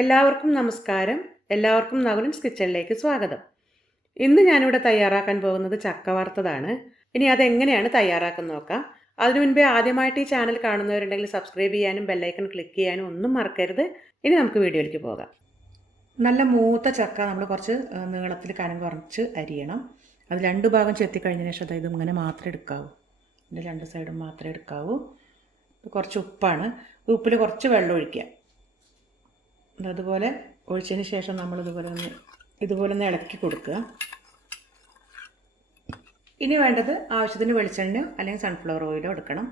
എല്ലാവർക്കും നമസ്കാരം. എല്ലാവർക്കും നകുലൻസ് കിച്ചണിലേക്ക് സ്വാഗതം. ഇന്ന് ഞാനിവിടെ തയ്യാറാക്കാൻ പോകുന്നത് ചക്ക വറുത്തതാണ്. ഇനി അതെങ്ങനെയാണ് തയ്യാറാക്കുന്നത് നോക്കാം. അതിനു മുൻപേ ആദ്യമായിട്ട് ഈ ചാനൽ കാണുന്നവരുണ്ടെങ്കിൽ സബ്സ്ക്രൈബ് ചെയ്യാനും ബെല്ലൈക്കൺ ക്ലിക്ക് ചെയ്യാനും ഒന്നും മറക്കരുത്. ഇനി നമുക്ക് വീഡിയോയിലേക്ക് പോകാം. നല്ല മൂത്ത ചക്ക നമ്മൾ കുറച്ച് നീളത്തിൽ കനം കുറച്ച് അരിയണം. അത് രണ്ട് ഭാഗം ചെത്തിക്കഴിഞ്ഞതിന് ശേഷം ഇത് ഇങ്ങനെ മാത്രമേ എടുക്കാവൂ. ഇതിൻ്റെ രണ്ട് സൈഡും മാത്രമേ എടുക്കാവൂ. കുറച്ച് ഉപ്പാണ്. ഉപ്പിൽ കുറച്ച് വെള്ളം ഒഴിക്കുക. അതുപോലെ ഒഴിച്ചതിന് ശേഷം നമ്മൾ ഇതുപോലെ ഒന്ന് ഇളക്കി കൊടുക്കുക. ഇനി വേണ്ടത് ആവശ്യത്തിന് വെളിച്ചെണ്ണയോ അല്ലെങ്കിൽ സൺഫ്ലവർ ഓയിലോ എടുക്കണം.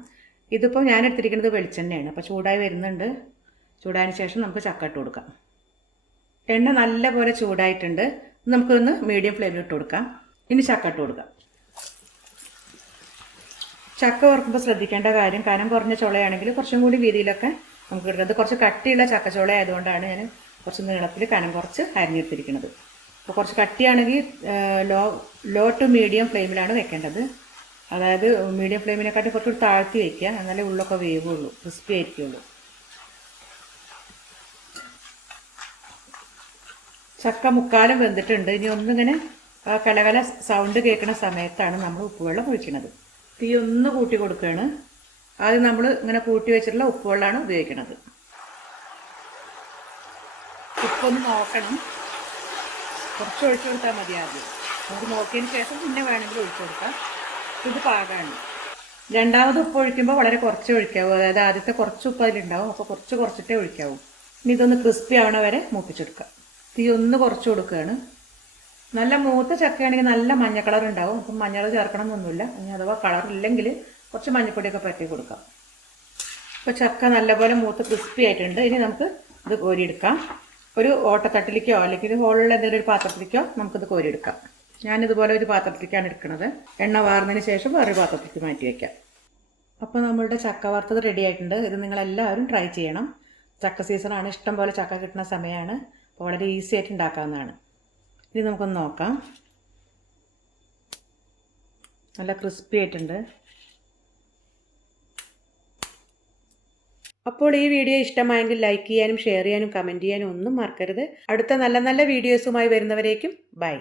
ഇതിപ്പോൾ ഞാൻ എടുത്തിരിക്കുന്നത് വെളിച്ചെണ്ണയാണ്. അപ്പോൾ ചൂടായി വരുന്നുണ്ട്. ചൂടായതിന് ശേഷം നമുക്ക് ചക്ക ഇട്ട് കൊടുക്കാം. എണ്ണ നല്ലപോലെ ചൂടായിട്ടുണ്ട്. നമുക്കൊന്ന് മീഡിയം ഫ്ലെയിമിൽ ഇട്ട് കൊടുക്കാം. ഇനി ചക്ക ഇട്ട് കൊടുക്കാം. ചക്ക വറുക്കുമ്പോൾ ശ്രദ്ധിക്കേണ്ട കാര്യം, കനം കുറഞ്ഞ ചുളയാണെങ്കിൽ കുറച്ചും കൂടി വീതിയിലൊക്കെ നമുക്ക് ഇടുന്നത്. കുറച്ച് കട്ടിയുള്ള ചക്കച്ചോള ആയതുകൊണ്ടാണ് ഞാൻ കുറച്ച് നീളത്തിൽ കനം കുറച്ച് അരിഞ്ഞെടുത്തിരിക്കുന്നത്. അപ്പോൾ കുറച്ച് കട്ടിയാണെങ്കിൽ ലോ ടു മീഡിയം ഫ്ലെയിമിലാണ് വെക്കേണ്ടത്. അതായത് മീഡിയം ഫ്ലെയിമിനെക്കാട്ടി കുറച്ചുകൂടി താഴ്ത്തി വയ്ക്കുക, എന്നാലേ ഉള്ളൊക്കെ വേവുള്ളൂ, ക്രിസ്പി ആയിരിക്കുള്ളൂ. ചക്ക മുക്കാലും വെന്തിട്ടുണ്ട്. ഇനി ഒന്നിങ്ങനെ കലകല സൗണ്ട് കേൾക്കുന്ന സമയത്താണ് നമ്മൾ ഉപ്പുവെള്ളം ഒഴിക്കുന്നത്. തീ ഒന്ന് കൂട്ടി കൊടുക്കുകയാണ്. ആദ്യം നമ്മൾ ഇങ്ങനെ കൂട്ടി വെച്ചിട്ടുള്ള ഉപ്പുവെള്ളമാണ് ഉപയോഗിക്കുന്നത്. ഉപ്പൊന്ന് നോക്കണം. കുറച്ച് ഒഴിച്ചു കൊടുത്താൽ മതി. ആദ്യം നമുക്ക് നോക്കിയതിന് ശേഷം പിന്നെ വേണമെങ്കിൽ ഒഴിച്ചു കൊടുക്കാം. ഇത് പാകമാണ്. രണ്ടാമത് ഉപ്പ് ഒഴിക്കുമ്പോൾ വളരെ കുറച്ച് ഒഴിക്കാവൂ. അതായത് ആദ്യത്തെ കുറച്ച് ഉപ്പ് അതിലുണ്ടാവും. അപ്പോൾ കുറച്ചിട്ടേ ഒഴിക്കാവൂ. ഇനി ഇതൊന്ന് ക്രിസ്പി ആവണ വരെ മൂപ്പിച്ചെടുക്കാം. തീ ഒന്ന് കുറച്ച് കൊടുക്കുകയാണ്. നല്ല മൂത്ത ചക്കയാണെങ്കിൽ നല്ല മഞ്ഞ കളർ ഉണ്ടാവും. അപ്പം മഞ്ഞൾ ചേർക്കണം എന്നൊന്നുമില്ല. ഇനി അഥവാ കളറില്ലെങ്കിൽ കുറച്ച് മഞ്ഞൾപ്പൊടിയൊക്കെ പറ്റി കൊടുക്കാം. ഇപ്പോൾ ചക്ക നല്ലപോലെ മൂത്ത് ക്രിസ്പി ആയിട്ടുണ്ട്. ഇനി നമുക്ക് ഇത് കോരിയെടുക്കാം. ഒരു ഓട്ടത്തട്ടിലേക്കോ അല്ലെങ്കിൽ ഹോളിൽ എന്തെങ്കിലും ഒരു പാത്രത്തിലേക്കോ നമുക്കിത് കോരിയെടുക്കാം. ഞാനിതുപോലെ ഒരു പാത്രത്തിലേക്കാണ് എടുക്കുന്നത്. എണ്ണ വാർന്നതിന് ശേഷം വേറൊരു പാത്രത്തിലേക്ക് മാറ്റി വയ്ക്കാം. അപ്പോൾ നമ്മളുടെ ചക്ക വറുത്തത് റെഡി ആയിട്ടുണ്ട്. ഇത് നിങ്ങളെല്ലാവരും ട്രൈ ചെയ്യണം. ചക്ക സീസണാണ്. ഇഷ്ടം പോലെ ചക്ക കിട്ടുന്ന സമയമാണ്. അപ്പോൾ വളരെ ഈസി ആയിട്ട് ഉണ്ടാക്കാവുന്നതാണ്. ഇനി നമുക്കൊന്ന് നോക്കാം. നല്ല ക്രിസ്പി ആയിട്ടുണ്ട്. അപ്പോൾ ഈ വീഡിയോ ഇഷ്ടമായെങ്കിൽ ലൈക്ക് ചെയ്യാനും ഷെയർ ചെയ്യാനും കമൻറ്റ് ചെയ്യാനും ഒന്നും മറക്കരുത്. അടുത്ത നല്ല നല്ല വീഡിയോസുമായി വരുന്നവരേക്കും ബൈ.